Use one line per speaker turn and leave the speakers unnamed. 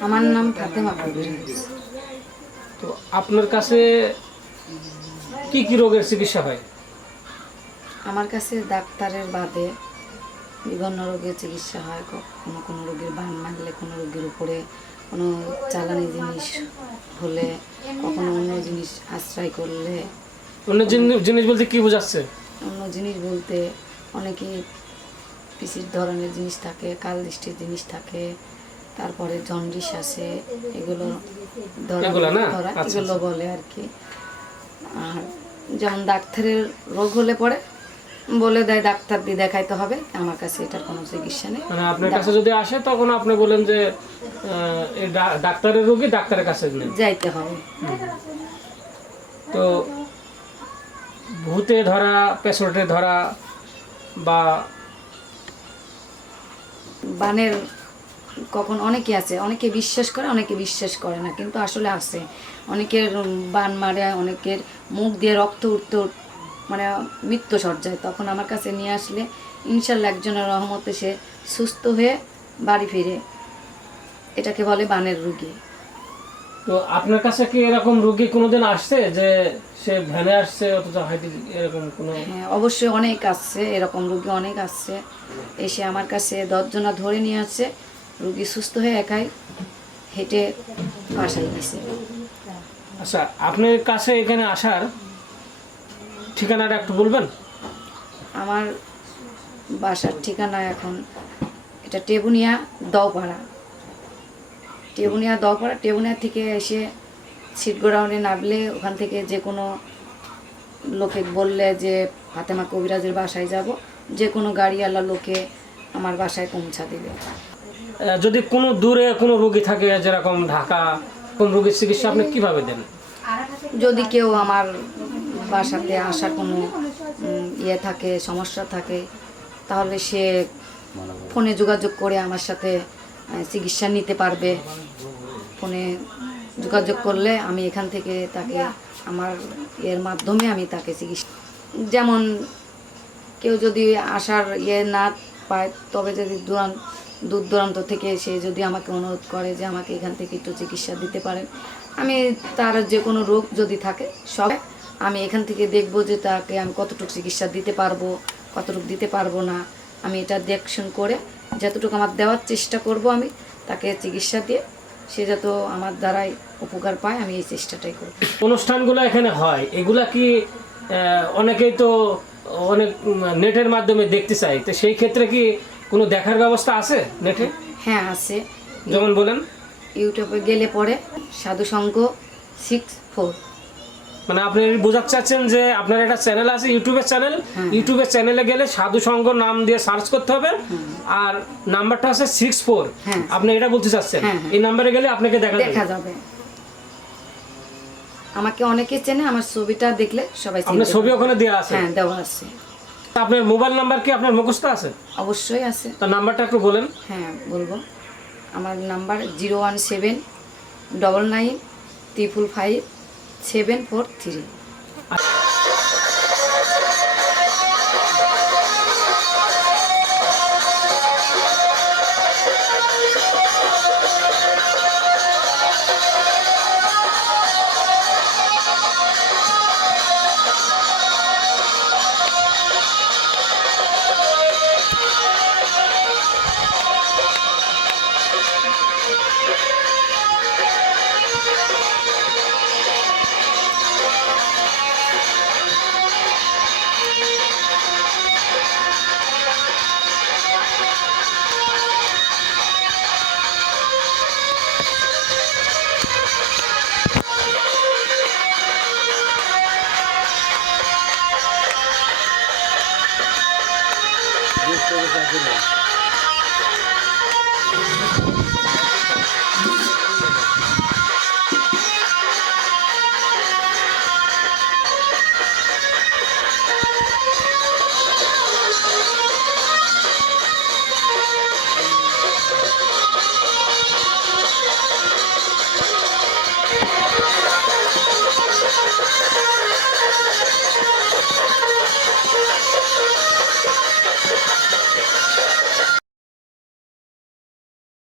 আমার নাম ফাতেমা কবির
তো আপনার কাছে কি কি রোগের চিকিৎসা হয়?
আমার কাছে ডাক্তারের বাদে বিভিন্ন রোগের চিকিৎসা হয়। কোনো কোনো রোগীর বান মারলে কোনো রোগীর উপরে কোনো চালানি জিনিস হলে কখনো অন্য জিনিস আশ্রয় করলে।
অন্য জিন- জিনিস বলতে কি বোঝাচ্ছে?
অন্য জিনিস বলতে অনেকে পিসির ধরনের জিনিস থাকে কাল দৃষ্টির জিনিস থাকে তারপরে জন্ডিস আছে এগুলো ধরা
এগুলো?
ধরা
আচ্ছা,
বলে আর কি। আর যেমন ডাক্তারের রোগ হলে পরে বলে দেয় ডাক্তার দিয়ে দেখাইতে হবে। আমার কাছে এটার কোনো চিকিৎসা নেই।
মানে আপনার কাছে যদি আসে তখন আপনি বলেন যে ডাক্তারের রোগী ডাক্তারের কাছে
যাইতে হবে।
তো ভূতে ধরা পেছটে ধরা বা
বানের কখন অনেকে আছে অনেকে বিশ্বাস করে অনেকে বিশ্বাস করে না কিন্তু আসলে আছে। অনেকের বান মারে অনেকের মুখ দিয়ে রক্ত উঠতে মানে মৃত্যু সজ্জায়। তখন আমার কাছে নিয়ে আসলে ইনশাল্লাহ একজনের রহমতে সে সুস্থ হয়ে বাড়ি ফিরে। এটাকে বলে বানের রুগী।
তো আপনার কাছে কি এরকম রুগী কোনোদিন আসছে যে সে ভ্যানে আসছে অথচ হয়তো এরকম কোনো?
হ্যাঁ অবশ্যই অনেক আসছে এরকম রুগী অনেক আসছে এসে আমার কাছে দশজনা ধরে নিয়ে আসছে। রুগী সুস্থ হয়ে একাই হেঁটে বাসায় গেছে।
আচ্ছা আপনার কাছে এখানে আসার ঠিকানাটা একটু বলবেন?
আমার বাসার ঠিকানা এখন এটা টেবুনিয়া দওপাড়া। টেবুনিয়া দওপাড়া টেবুনিয়া থেকে এসে সিট গোডাউনে নামলে ওখান থেকে যে কোনো লোকে বললে যে ফাতেমা কবিরাজের বাসায় যাব। যে কোনো গাড়িওয়ালা লোকে আমার বাসায় পৌঁছা দেবে।
যদি কোনো দূরে কোনো রোগী থাকে, যেরকম ঢাকা, কোন রোগীর চিকিৎসা আপনি কীভাবে দেন?
যদি কেউ আমার বাসাতে আসার কোনো ইয়ে থাকে, সমস্যা থাকে, তাহলে সে ফোনে যোগাযোগ করে আমার সাথে চিকিৎসা নিতে পারবে। ফোনে যোগাযোগ করলে আমি এখান থেকে তাকে, আমার এর মাধ্যমে আমি তাকে চিকিৎসা, যেমন কেউ যদি আসার ইয়ে না পায়, তবে যদি দূরান্ত দূর দূরান্ত থেকে সে যদি আমাকে অনুরোধ করে যে আমাকে এখান থেকে একটু চিকিৎসা দিতে পারেন আমি তার যে কোনো রোগ যদি থাকে, সব আমি এখান থেকে দেখব যে তাকে আমি কতটুকু চিকিৎসা দিতে পারব, কতটুকু দিতে পারব না। আমি এটা দেখশন করে যতটুকু আমার দেওয়ার চেষ্টা করব আমি, তাকে চিকিৎসা দিয়ে সে যত আমার দ্বারাই উপকার পায়, আমি এই চেষ্টাটাই করব।
অনুষ্ঠানগুলো এখানে হয়, এগুলা কি অনেকেই তো অনেক নেটের মাধ্যমে দেখতে চাই তো সেই ক্ষেত্রে কি কোনো দেখার ব্যবস্থা আছে নেটে?
হ্যাঁ আছে।
যেমন বলেন।
ইউটিউবে গেলে পরে সাধু সংঘ সিক্স ফোর
মানে আপনি বোঝাতে চাচ্ছেন যে আপনার একটা চ্যানেল আছে ইউটিউবের চ্যানেল ইউটিউবের চ্যানেলে গেলে সাধু সংঘ নাম দিয়ে সার্চ করতে হবে। আর নাম্বারটা আছে সিক্স ফোর
হ্যাঁ।
আপনি এটা বলতে চাচ্ছেন?
হ্যাঁ, হ্যাঁ।
এই নাম্বারে গেলে আপনাকে দেখা
দেখা
যাবে।
যাবে। আমাকে অনেকে চেনে আমার ছবিটা দেখলে সবাই
আপনার ছবি ওখানে দেওয়া আছে?
হ্যাঁ দেওয়া আছে।
আপনার মোবাইল নাম্বার কি আপনার মুখস্থ আছে?
অবশ্যই আছে।
তো নাম্বারটা একটু বলেন।
হ্যাঁ বলব। আমার number zero one seven double nine triple five seven four three. করে